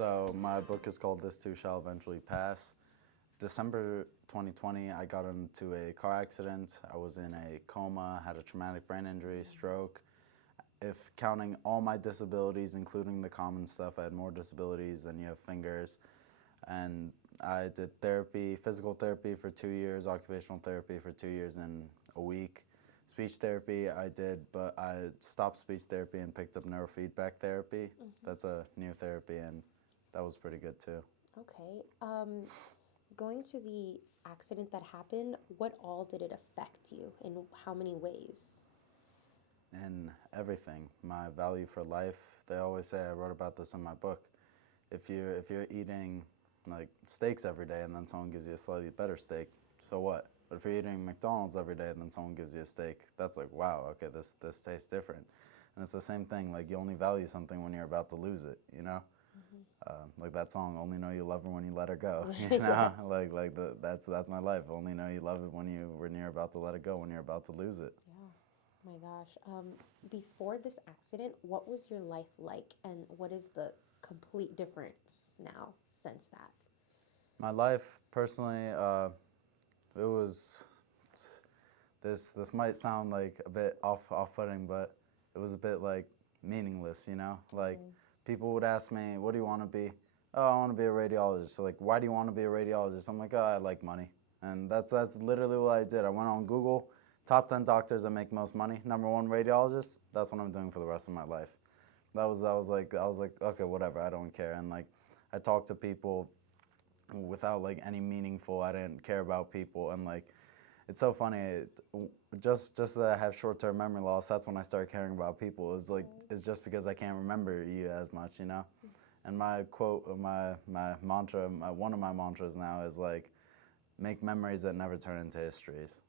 So my book is called This Too Shall Eventually Pass. December 2020, I got into a car accident. I was in a coma, had a traumatic brain injury, stroke. If counting all my disabilities, including the common stuff, I had more disabilities than you have fingers. And I did therapy, physical therapy for 2 years, occupational therapy for 2 years and a week. Speech therapy I did, but I stopped speech therapy and picked up neurofeedback therapy. That's a new therapy, and that was pretty good too. Okay. Going to the accident that happened, what all did it affect you? In how many ways? And everything, my value for life. They always say, I wrote about this in my book, if you're eating like steaks every day and then someone gives you a slightly better steak, so what? But if you're eating McDonald's every day and then someone gives you a steak, that's like, wow, okay, this tastes different. And it's the same thing, like you only value something when you're about to lose it, you know? Like that song, only know you love her when you let her go. You know, Yes. that's my life. Only know you love it when you're about to let it go, when you're about to lose it. Yeah. My gosh. Before this accident, what was your life like, and what is the complete difference now since that? My life personally, it was this might sound like a bit off-putting, but it was a bit like meaningless, you know? Like people would ask me, what do you want to be? Oh, I want to be a radiologist. So like, why do you want to be a radiologist? I'm like, oh, I like money. And that's literally what I did. I went on Google, top 10 doctors that make most money. Number 1 radiologist. That's what I'm doing for the rest of my life. I was like, okay, whatever, I don't care. And like, I talked to people without like any meaningful, I didn't care about people. And like, it's so funny, just that I have short-term memory loss, that's when I started caring about people. It's just because I can't remember you as much, you know? And my quote, my mantra, one of my mantras now is like, make memories that never turn into histories.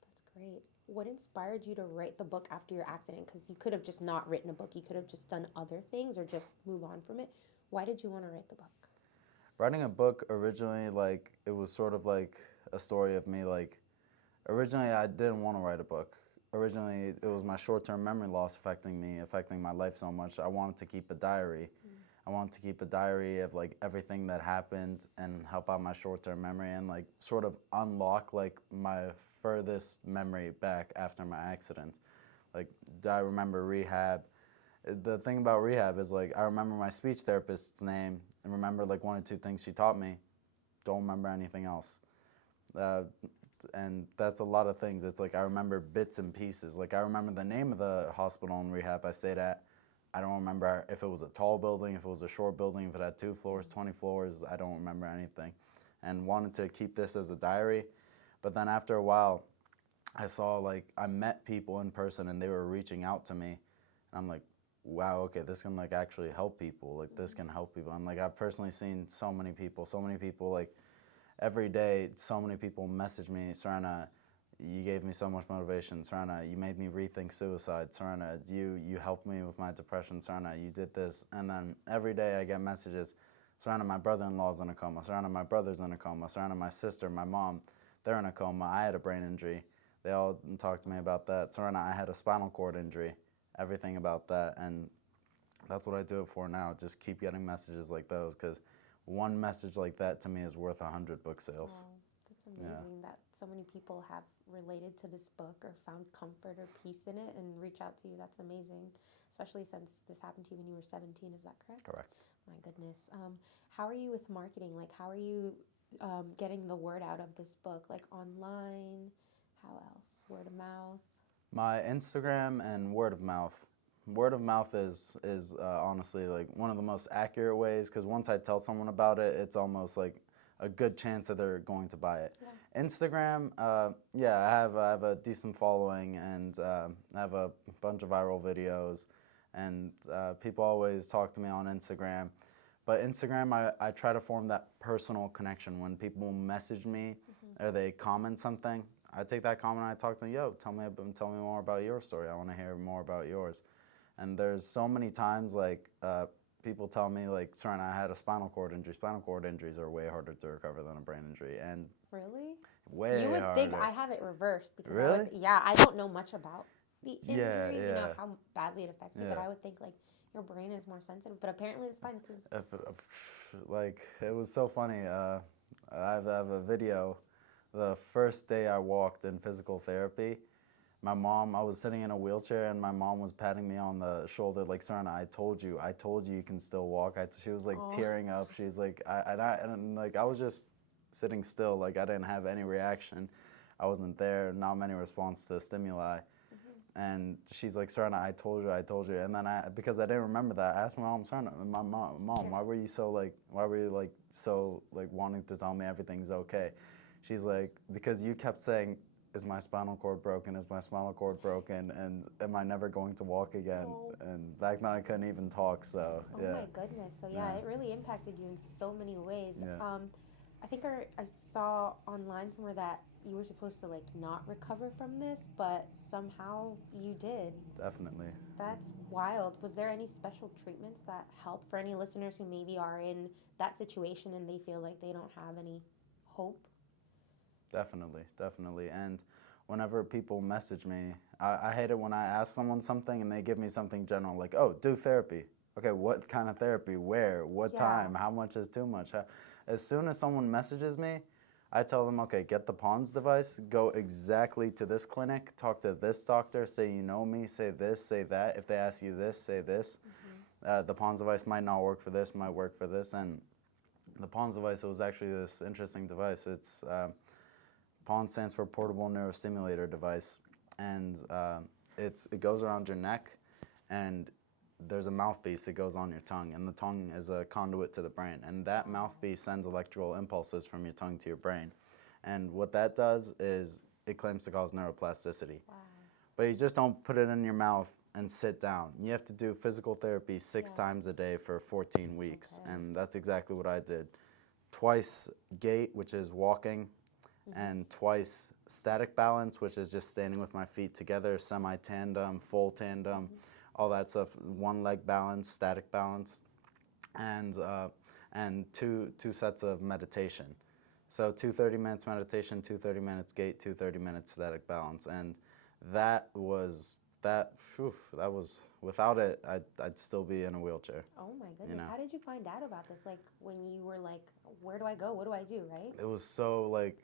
That's great. What inspired you to write the book after your accident? Because you could have just not written a book. You could have just done other things or just move on from it. Why did you want to write the book? Writing a book originally, like, it was sort of like a story of me, like, originally I didn't want to write a book. Originally, it was my short-term memory loss affecting me, affecting my life so much. I wanted to keep a diary. I wanted to keep a diary of like everything that happened and help out my short-term memory and like sort of unlock like my furthest memory back after my accident. Like, do I remember rehab? The thing about rehab is like I remember my speech therapist's name and remember like 1 or 2 things she taught me. Don't remember anything else. And that's a lot of things. It's like I remember bits and pieces. Like I remember the name of the hospital and rehab I stayed at. I don't remember if it was a tall building, if it was a short building, if it had 2 floors, 20 floors. I don't remember anything. And wanted to keep this as a diary. But then after a while, I saw like I met people in person and they were reaching out to me. And I'm like, wow, okay, this can like actually help people. Like this can help people. And like I've personally seen so many people like every day, so many people message me, Sorena, you gave me so much motivation. Sorena, you made me rethink suicide. Sorena, you helped me with my depression. Sorena, you did this. And then every day I get messages, Sorena, my brother-in-law's in a coma. Sorena, my brother's in a coma. Sorena, my sister, my mom, they're in a coma. I had a brain injury. They all talked to me about that. Sorena, I had a spinal cord injury. Everything about that. And that's what I do it for now. Just keep getting messages like those because one message like that to me is worth 100 book sales. Wow, that's amazing that so many people have related to this book or found comfort or peace in it and reach out to you. That's amazing, especially since this happened to you when you were 17. Is that correct? Correct. My goodness. How are you with marketing? Like, how are you getting the word out of this book? Like online? How else? Word of mouth? My Instagram and word of mouth. Word of mouth is honestly like one of the most accurate ways because once I tell someone about it, it's almost like a good chance that they're going to buy it. Yeah. Instagram, yeah, I have a decent following and I have a bunch of viral videos, and people always talk to me on Instagram. But Instagram, I try to form that personal connection. When people message me or they comment something, I take that comment and I talk to them, yo, tell me more about your story. I want to hear more about yours. And there's so many times like people tell me like, Sorena, I had a spinal cord injury. Spinal cord injuries are way harder to recover than a brain injury. And Really? way You would harder. think I have it reversed because Really? I don't know much about the Yeah, injuries, yeah. how badly it affects you, but Yeah. I would think like Your brain is more sensitive, but apparently the spine is. Like, it was so funny. I have a video. The first day I walked in physical therapy, my mom, I was sitting in a wheelchair and my mom was patting me on the shoulder like, Sorena, I told you you can still walk. She was like tearing up. She's like, like, I was just sitting still. Like, I didn't have any reaction. I wasn't there, not many response to stimuli. And she's like, Sorena, I told you. And then because I didn't remember that, I asked my mom, Sorena, mom, why were you so wanting to tell me everything's okay? She's like, because you kept saying, is my spinal cord broken? Is my spinal cord broken? And am I never going to walk again? And back then I couldn't even talk, so yeah. Oh my goodness. So yeah, it really impacted you in so many ways. Yeah. I think I saw online somewhere that you were supposed to like not recover from this, but somehow you did. Definitely. That's wild. Was there any special treatments that help for any listeners who maybe are in that situation and they feel like they don't have any hope? Definitely. And whenever people message me, I hate it when I ask someone something and they give me something general, like, oh, do therapy. Okay, what kind of therapy? Where? What time? How much is too much? As soon as someone messages me, I tell them, okay, get the PONS device, go exactly to this clinic, talk to this doctor, say you know me, say this, say that. If they ask you this, say this. The PONS device might not work for this, might work for this. And the PONS device, it was actually this interesting device. It's PONS stands for Portable Neurostimulator Device, and it goes around your neck, and there's a mouthpiece that goes on your tongue, and the tongue is a conduit to the brain, and that mouthpiece sends electrical impulses from your tongue to your brain, and what that does is it claims to cause neuroplasticity. Wow. But you just don't put it in your mouth and sit down. You have to do physical therapy 6 times a day for 14 weeks, and that's exactly what I did. Twice gait, which is walking, and twice static balance, which is just standing with my feet together, semi-tandem, full tandem, all that stuff. 1 leg balance, static balance, and two sets of meditation. So 2 30-minute meditation, 2 30-minute gait, 2 30-minute static balance, and that was without it, I'd still be in a wheelchair. Oh my goodness. You know? How did you find out about this? Like when you were like, where do I go? What do I do, right? It was so like,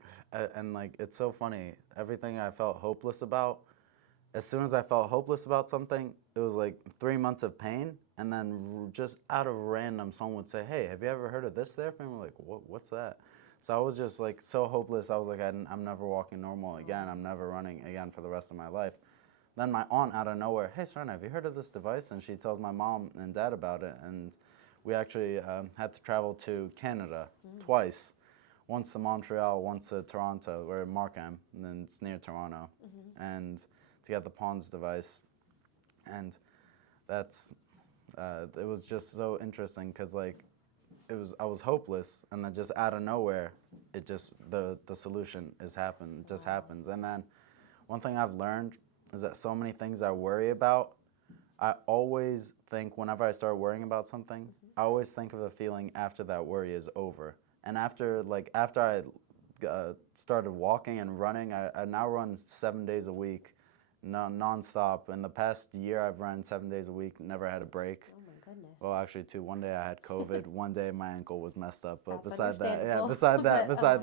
and like, it's so funny. Everything I felt hopeless about, as soon as I felt hopeless about something, it was like 3 months of pain. And then just out of random, someone would say, hey, have you ever heard of this therapy? And we're like, what's that? So I was just like so hopeless. I was like, I'm never walking normal again. I'm never running again for the rest of my life. Then my aunt out of nowhere, hey, Sorena, have you heard of this device? And she tells my mom and dad about it. And we actually had to travel to Canada twice. Once to Montreal, once to Toronto. We're in Markham, and then it's near Toronto. And to get the PONS device. And that's, it was just so interesting because like, I was hopeless, and then just out of nowhere, it just, the solution just happens. And then one thing I've learned is that so many things I worry about, I always think whenever I start worrying about something, I always think of the feeling after that worry is over. And after I started walking and running, I now run 7 days a week, nonstop. In the past year, I've run 7 days a week, never had a break. Oh my goodness. Well, actually, 2. One day I had COVID. One day my ankle was messed up. But That's beside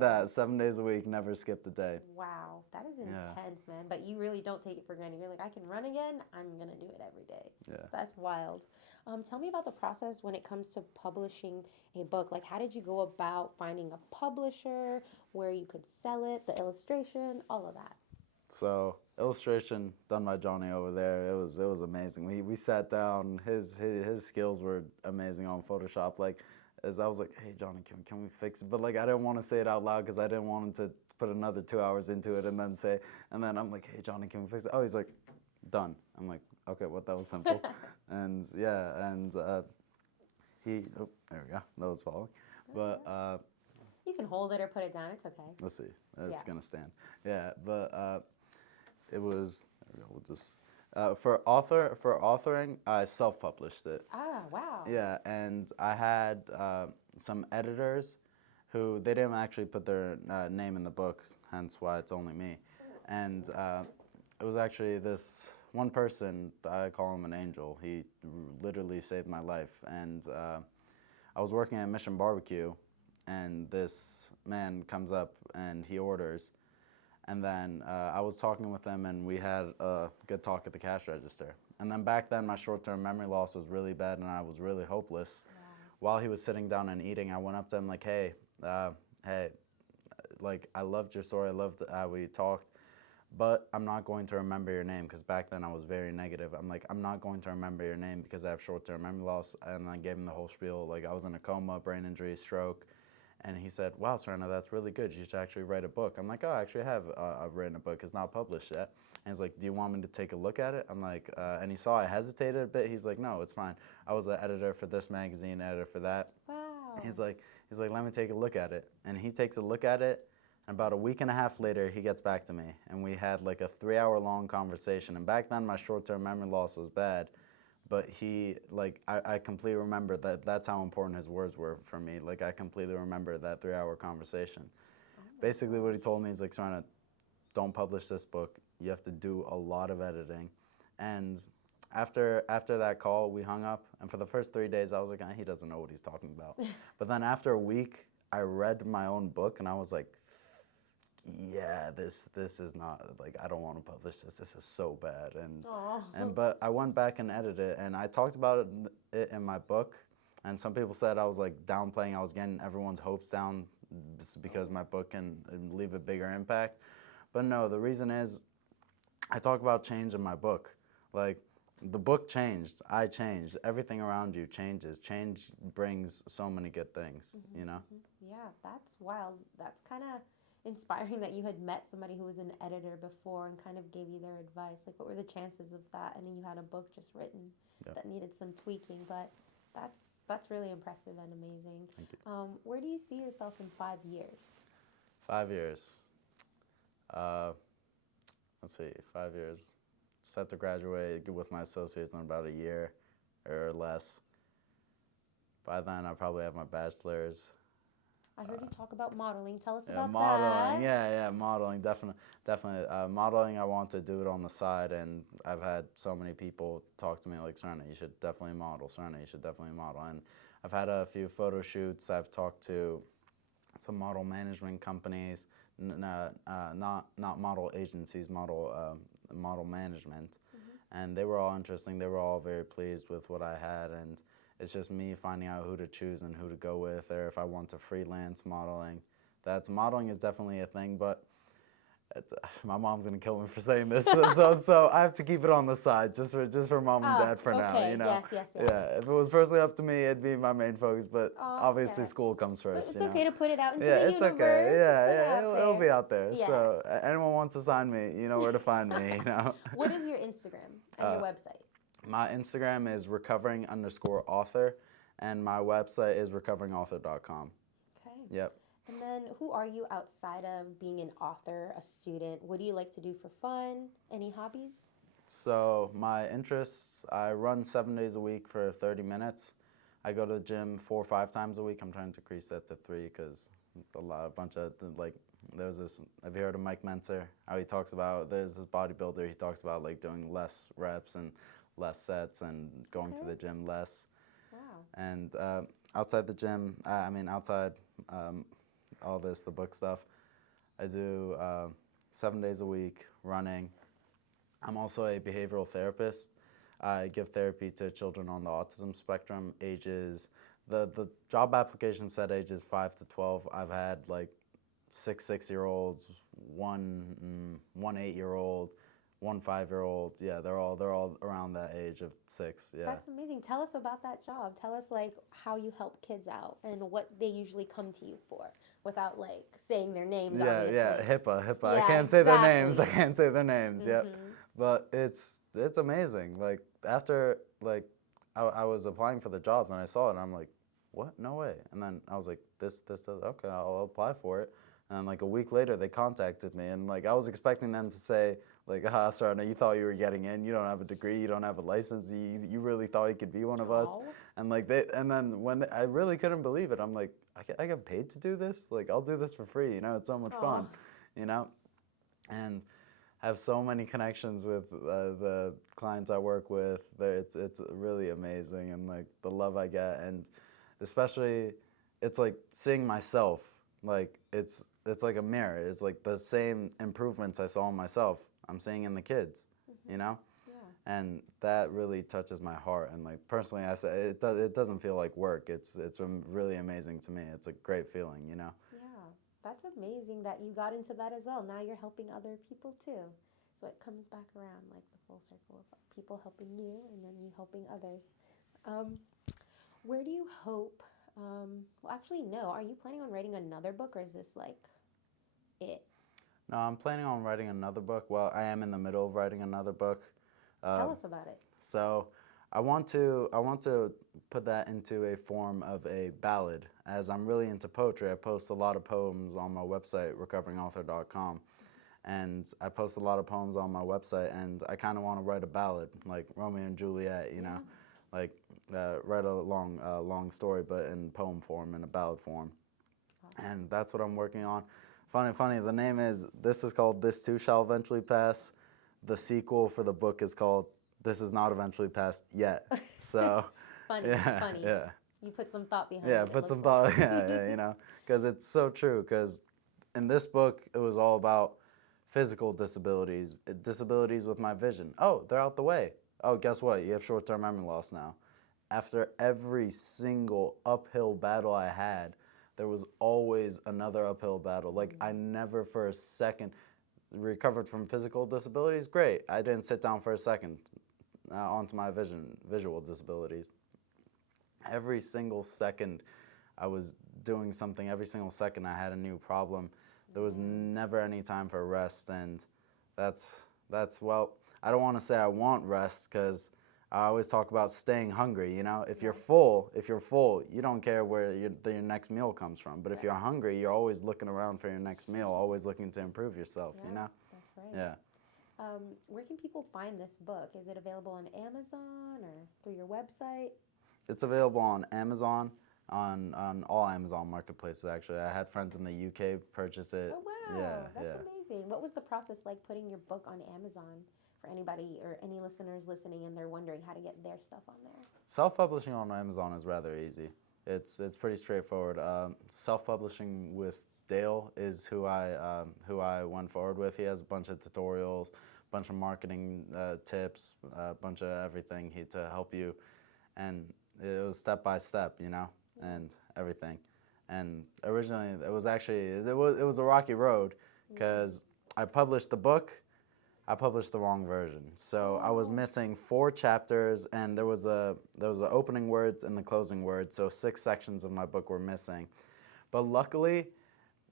that, 7 days a week, never skipped a day. Wow, that is intense, man. But you really don't take it for granted. You're like, I can run again. I'm gonna do it every day. Yeah. That's wild. Tell me about the process when it comes to publishing a book. Like, how did you go about finding a publisher, where you could sell it, the illustration, all of that? So illustration done by Johnny over there. It was amazing. We sat down. His skills were amazing on Photoshop. Like, as I was like, hey Johnny, can we fix it? But like, I didn't want to say it out loud because I didn't want him to put another 2 hours into it and then I'm like, hey Johnny, can we fix it? Oh, he's like, done. I'm like, okay, well, that was simple. And yeah, and there we go. That was falling. But you can hold it or put it down. It's okay. let's see. It's gonna stand. Yeah, but it was. There we go. We'll just for authoring, I self-published it. Ah, wow. Yeah, and I had some editors who they didn't actually put their name in the book, hence why it's only me. And it was actually this one person, I call him an angel. He literally saved my life. And I was working at Mission Barbecue, and this man comes up and he orders. And then I was talking with him, and we had a good talk at the cash register. And then back then, my short-term memory loss was really bad, and I was really hopeless. Wow. While he was sitting down and eating, I went up to him like, hey, like, I loved your story. I loved how we talked, but I'm not going to remember your name, because back then I was very negative. I'm like, I'm not going to remember your name because I have short-term memory loss. And I gave him the whole spiel. Like, I was in a coma, brain injury, stroke. And he said, wow, Sorena, that's really good. You should actually write a book. I'm like, oh, I actually have written a book. It's not published yet. And he's like, do you want me to take a look at it? I'm like, and he saw I hesitated a bit. He's like, no, it's fine. I was an editor for this magazine, editor for that. Wow. He's like, let me take a look at it. And he takes a look at it. And about a week and a half later, he gets back to me. And we had like a 3-hour-long conversation. And back then, my short-term memory loss was bad. But he, like, I completely remember that that's how important his words were for me. Like, I completely remember that 3-hour conversation. Basically, what he told me is, like, Sorena, don't publish this book. You have to do a lot of editing. And after that call, we hung up. And for the first 3 days, I was like, he doesn't know what he's talking about. But then after a week, I read my own book, and I was like, yeah, this is not, like, I don't want to publish this. This is so bad. But I went back and edited it, and I talked about it in my book. And some people said I was like downplaying. I was getting everyone's hopes down because my book can leave a bigger impact. But no, the reason is I talk about change in my book. Like, the book changed. I changed. Everything around you changes. Change brings so many good things, you know? Yeah, that's wild. That's kind of inspiring that you had met somebody who was an editor before and kind of gave you their advice. Like, what were the chances of that? And then you had a book just written that needed some tweaking, but that's really impressive and amazing. Thank you. Where do you see yourself in 5 years? 5 years. Let's see, 5 years. Set to graduate with my associates in about a year or less. By then, I'll probably have my bachelor's. I heard you talk about modeling. Tell us about modeling. that. Yeah, modeling, definitely. Modeling, I want to do it on the side, and I've had so many people talk to me like, Sorena, you should definitely model. Sorena, you should definitely model. And I've had a few photo shoots. I've talked to some model management companies, not model agencies, model management, and they were all interesting. They were all very pleased with what I had, and it's just me finding out who to choose and who to go with, or if I want to freelance modeling. Modeling is definitely a thing, but my mom's gonna kill me for saying this, so I have to keep it on the side, just for mom and dad for now. You know. Yes. Yeah, if it was personally up to me, it'd be my main focus, but obviously school comes first. But it's okay to put it out into the it's universe. Okay. Yeah, it'll be out there. Yes. So anyone wants to sign me, you know where to find me. You know. What is your Instagram and your website? My Instagram is recovering_author, and my website is recoveringauthor.com. Okay. Yep. And then who are you outside of being an author, a student? What do you like to do for fun? Any hobbies? So my interests, I run 7 days a week for 30 minutes. I go to the gym 4 or 5 times a week. I'm trying to decrease that to 3 because there's this, have you heard of Mike Mentzer? How he talks about, there's this bodybuilder, he talks about like doing less reps and less sets and going to the gym less. Wow. And outside the gym, outside all this, the book stuff, I do 7 days a week running. I'm also a behavioral therapist. I give therapy to children on the autism spectrum, ages, the job application said ages 5 to 12. I've had like 6-year-olds, one 8-year-old, one 5-year-old. Yeah, they're all around that age of 6. Yeah. That's amazing. Tell us about that job. Tell us like how you help kids out and what they usually come to you for, without like saying their names. Obviously. Yeah. HIPAA. Yeah, I can't say their names. Yep. But it's amazing. Like after I was applying for the jobs and I saw it and I'm like, what? No way. And then I was like, this okay, I'll apply for it. And like a week later, they contacted me, and like I was expecting them to say, like, Sorena, you thought you were getting in. You don't have a degree. You don't have a license. You really thought you could be one of us. And like I really couldn't believe it. I'm like, I get paid to do this. Like I'll do this for free. You know, it's so much fun. You know, and have so many connections with the clients I work with. It's really amazing, and like the love I get, and especially it's like seeing myself. Like it's like a mirror. It's like the same improvements I saw in myself, I'm seeing in the kids. You know. Yeah. And that really touches my heart. And like personally, I say it doesn't feel like work. It's really amazing to me. It's a great feeling, you know. Yeah, that's amazing that you got into that as well. Now you're helping other people too. So it comes back around like the full circle of people helping you and then you helping others. Um, where do you hope? Well, actually, no. Are you planning on writing another book, or is this like it? No, I'm planning on writing another book. Well, I am in the middle of writing another book. Tell Um, us about it. so I want to put that into a form of a ballad. As I'm really into poetry, I post a lot of poems on my website, recoveringauthor.com. And I post a lot of poems on my website, and I kind of want to write a ballad, like Romeo and Juliet, you know, like write a long story, but in poem form, in a ballad form. Awesome. And that's what I'm working on. Funny, the name is, this is called This Too Shall Eventually Pass. The sequel for the book is called This Is Not Eventually Passed Yet. So, Funny, yeah, funny. yeah. You put some thought behind Yeah, it. put some thought, yeah, you know, because it's so true. Because in this book, it was all about physical disabilities, disabilities with my vision. Oh, they're out the way. Oh, guess what? You have short-term memory loss now. After every single uphill battle I had, there was always another uphill battle. Like I never for a second recovered from physical disabilities. Great. I didn't sit down for a second onto my visual disabilities. Every single second I was doing something. Every single second I had a new problem. There was never any time for rest, and that's well, I don't want to say I want rest, because I always talk about staying hungry. You know, if you're full, you don't care where your next meal comes from. But if you're hungry, you're always looking around for your next meal, always looking to improve yourself. Yeah, You know. that's right. Yeah. Where can people find this book? Is it available on Amazon or through your website? It's available on Amazon, on all Amazon marketplaces. Actually, I had friends in the UK purchase it. Oh, wow. Yeah, That's yeah. amazing. What was the process like putting your book on Amazon for anybody or any listeners listening and they're wondering how to get their stuff on there? Self-publishing on Amazon is rather easy. It's pretty straightforward. Self-publishing with Dale is who I went forward with. He has a bunch of tutorials, bunch of marketing tips, a bunch of everything to help you, and it was step by step, you know, and everything. And originally, it was a rocky road, because I published the book. I published the wrong version, so I was missing 4 chapters, and there was the opening words and the closing words, so 6 sections of my book were missing. But luckily,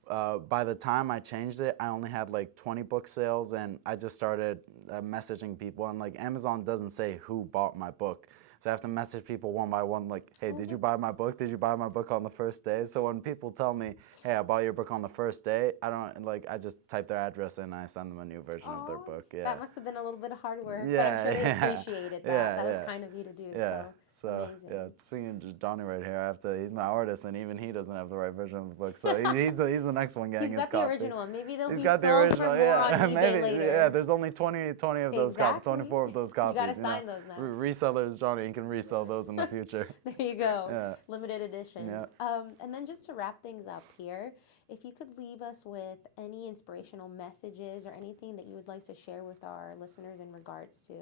by the time I changed it, I only had like 20 book sales, and I just started messaging people, and like Amazon doesn't say who bought my book. So I have to message people one by one, like, hey, did you buy my book? Did you buy my book on the first day? So when people tell me, hey, I bought your book on the first day, I just type their address in and I send them a new version of their book. Yeah. That must have been a little bit of hard work, Yeah, but I'm sure they yeah. appreciated that. Yeah, that was yeah. kind of you to do. Yeah. So amazing. yeah, speaking of Johnny right here, he's my artist, and even he doesn't have the right version of the book. So he's the next one getting He's his got the copy. original one. Maybe they'll He's be got the sold original, for more on eBay maybe, later. yeah. There's only 20 of those copies, Exactly. 24 of those copies. You gotta sign those now. Resellers, Johnny, you can resell those in the future. There you go. Yeah. Limited edition. Yeah. And then just to wrap things up here, if you could leave us with any inspirational messages or anything that you would like to share with our listeners in regards to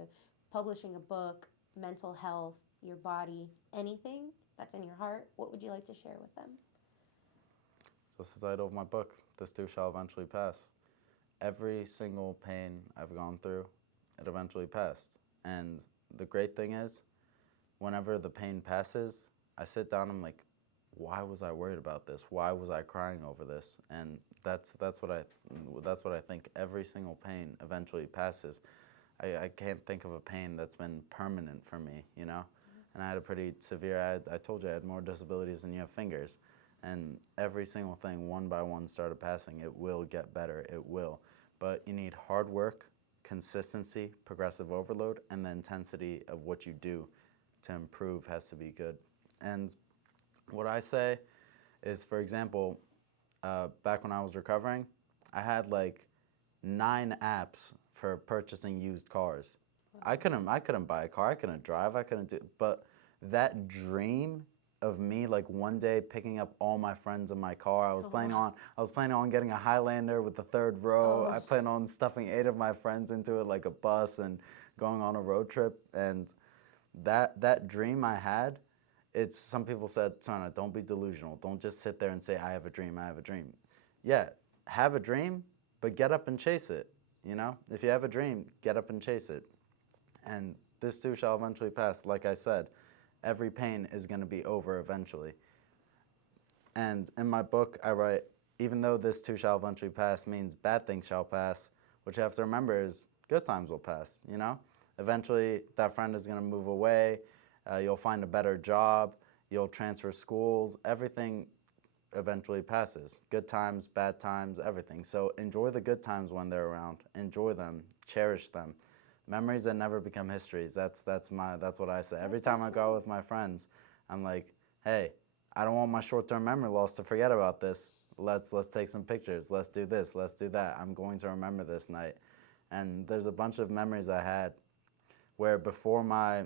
publishing a book, mental health, your body, anything that's in your heart, what would you like to share with them? That's the title of my book, This Too Shall Eventually Pass. Every single pain I've gone through, it eventually passed. And the great thing is, whenever the pain passes, I sit down and I'm like, why was I worried about this? Why was I crying over this? And that's what I think. Every single pain eventually passes. I can't think of a pain that's been permanent for me, you know? And I had a pretty severe, I told you I had more disabilities than you have fingers. And every single thing, one by one, started passing. It will get better, it will. But you need hard work, consistency, progressive overload, and the intensity of what you do to improve has to be good. And what I say is, for example, back when I was recovering, I had like 9 apps for purchasing used cars. I couldn't buy a car, I couldn't drive, I couldn't do, but that dream of me like one day picking up all my friends in my car. I was planning on getting a Highlander with the third row. I planned on stuffing 8 of my friends into it like a bus and going on a road trip. And that dream I had, it's, some people said, Sorena, don't be delusional. Don't just sit there and say, I have a dream, I have a dream. Yeah, have a dream, but get up and chase it. You know, if you have a dream, get up and chase it. And this too shall eventually pass. Like I said, every pain is going to be over eventually. And in my book, I write, even though this too shall eventually pass means bad things shall pass, what you have to remember is good times will pass, you know? Eventually, that friend is going to move away. You'll find a better job. You'll transfer schools. Everything eventually passes. Good times, bad times, everything. So enjoy the good times when they're around. Enjoy them. Cherish them. Memories that never become histories. That's what I say. Every time I go out with my friends, I'm like, hey, I don't want my short-term memory loss to forget about this. Let's take some pictures. Let's do this. Let's do that. I'm going to remember this night. And there's a bunch of memories I had where before my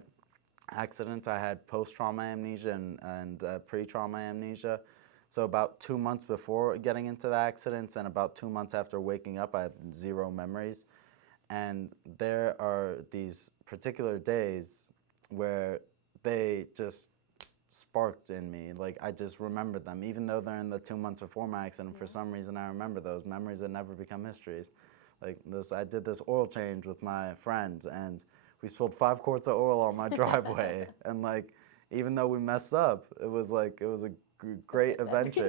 accident, I had post-trauma amnesia and pre-trauma amnesia. So about 2 months before getting into the accident and about 2 months after waking up, I have 0 memories. And there are these particular days where they just sparked in me. Like, I just remembered them. Even though they're in the 2 months before my accident, for some reason I remember those memories that never become histories. Like this, I did this oil change with my friends, and we spilled 5 quarts of oil on my driveway. And like, even though we messed up, it was a great adventure.